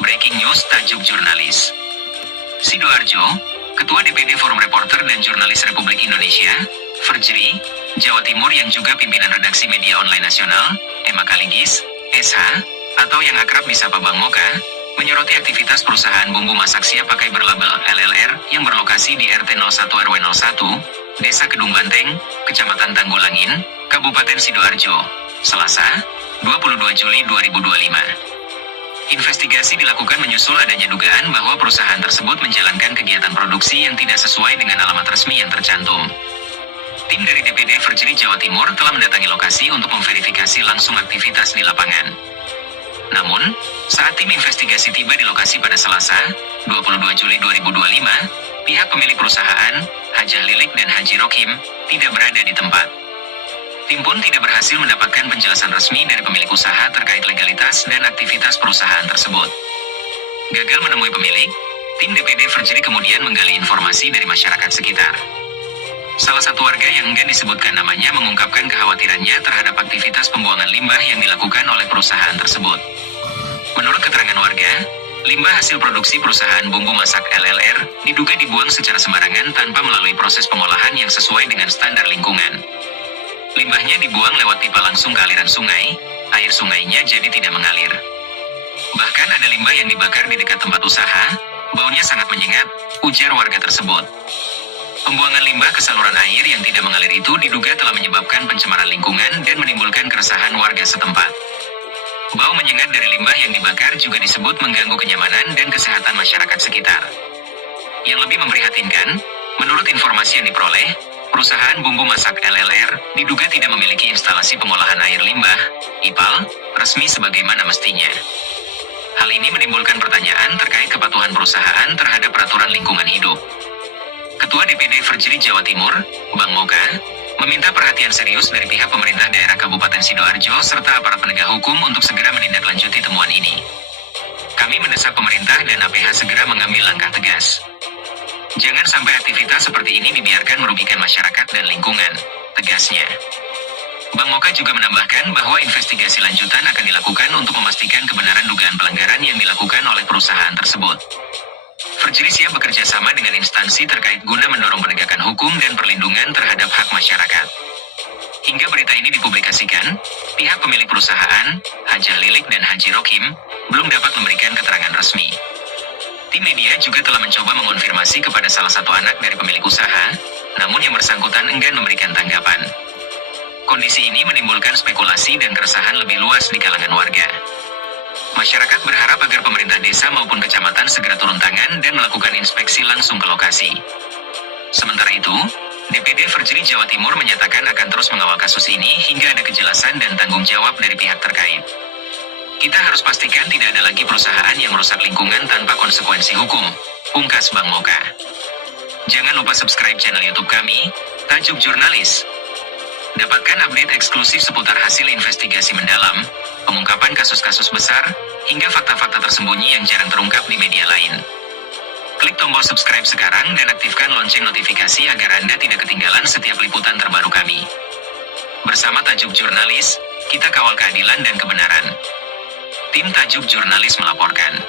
Breaking News tajuk jurnalis. Sidoarjo, Ketua DPD Forum Reporter dan Jurnalis Republik Indonesia, Verjri, Jawa Timur yang juga pimpinan redaksi media online nasional, Emma Kaligis, SH, atau yang akrab disapa Bang Moka, menyoroti aktivitas perusahaan bumbu masak siap pakai berlabel LLR yang berlokasi di RT 01 RW 01, Desa Kedung Banteng, Kecamatan Tanggulangin, Kabupaten Sidoarjo, Selasa, 22 Juli 2025. Investigasi dilakukan menyusul adanya dugaan bahwa perusahaan tersebut menjalankan kegiatan produksi yang tidak sesuai dengan alamat resmi yang tercantum. Tim dari DPD Verjri Jawa Timur telah mendatangi lokasi untuk memverifikasi langsung aktivitas di lapangan. Namun, saat tim investigasi tiba di lokasi pada Selasa, 22 Juli 2025, pihak pemilik perusahaan, Hajah Lilik dan Haji Rokim, tidak berada di tempat. Tim pun tidak berhasil mendapatkan penjelasan resmi dari pemilik usaha terkait legalitas dan aktivitas perusahaan tersebut. Gagal menemui pemilik, tim DPD Verjri kemudian menggali informasi dari masyarakat sekitar. Salah satu warga yang enggan disebutkan namanya mengungkapkan kekhawatirannya terhadap aktivitas pembuangan limbah yang dilakukan oleh perusahaan tersebut. Menurut keterangan warga, limbah hasil produksi perusahaan bumbu masak LLR diduga dibuang secara sembarangan tanpa melalui proses pengolahan yang sesuai dengan standar lingkungan. Limbahnya dibuang lewat pipa langsung ke aliran sungai, air sungainya jadi tidak mengalir. Bahkan ada limbah yang dibakar di dekat tempat usaha, baunya sangat menyengat, ujar warga tersebut. Pembuangan limbah ke saluran air yang tidak mengalir itu diduga telah menyebabkan pencemaran lingkungan dan menimbulkan keresahan warga setempat. Bau menyengat dari limbah yang dibakar juga disebut mengganggu kenyamanan dan kesehatan masyarakat sekitar. Yang lebih memprihatinkan, menurut informasi yang diperoleh, perusahaan bumbu masak LLR diduga tidak memiliki instalasi pengolahan air limbah, IPAL, resmi sebagaimana mestinya. Hal ini menimbulkan pertanyaan terkait kepatuhan perusahaan terhadap peraturan lingkungan hidup. Ketua DPD Verjri Jawa Timur, Bang Moka, meminta perhatian serius dari pihak pemerintah daerah Kabupaten Sidoarjo serta aparat penegak hukum untuk segera menindaklanjuti temuan ini. Kami mendesak pemerintah dan APH segera mengambil langkah tegas. Jangan sampai aktivitas seperti ini dibiarkan merugikan masyarakat dan lingkungan, tegasnya. Bang Moka juga menambahkan bahwa investigasi lanjutan akan dilakukan untuk memastikan kebenaran dugaan pelanggaran yang dilakukan oleh perusahaan tersebut. Verjri siap bekerja sama dengan instansi terkait guna mendorong penegakan hukum dan perlindungan terhadap hak masyarakat. Hingga berita ini dipublikasikan, pihak pemilik perusahaan, Hajah Lilik dan Haji Rokim, belum dapat memberikan keterangan resmi. Tim media juga telah mencoba mengonfirmasi kepada salah satu anak dari pemilik usaha, namun yang bersangkutan enggan memberikan tanggapan. Kondisi ini menimbulkan spekulasi dan keresahan lebih luas di kalangan warga. Masyarakat berharap agar pemerintah desa maupun kecamatan segera turun tangan dan melakukan inspeksi langsung ke lokasi. Sementara itu, DPD Verjri Jawa Timur menyatakan akan terus mengawal kasus ini hingga ada kejelasan dan tanggung jawab dari pihak terkait. Kita harus pastikan tidak ada lagi perusahaan yang merusak lingkungan tanpa konsekuensi hukum, pungkas Bang Moka. Jangan lupa subscribe channel YouTube kami, Tajuk Jurnalis. Dapatkan update eksklusif seputar hasil investigasi mendalam, pengungkapan kasus-kasus besar, hingga fakta-fakta tersembunyi yang jarang terungkap di media lain. Klik tombol subscribe sekarang dan aktifkan lonceng notifikasi agar Anda tidak ketinggalan setiap liputan terbaru kami. Bersama Tajuk Jurnalis, kita kawal keadilan dan kebenaran. Tim Tajuk Jurnalis melaporkan.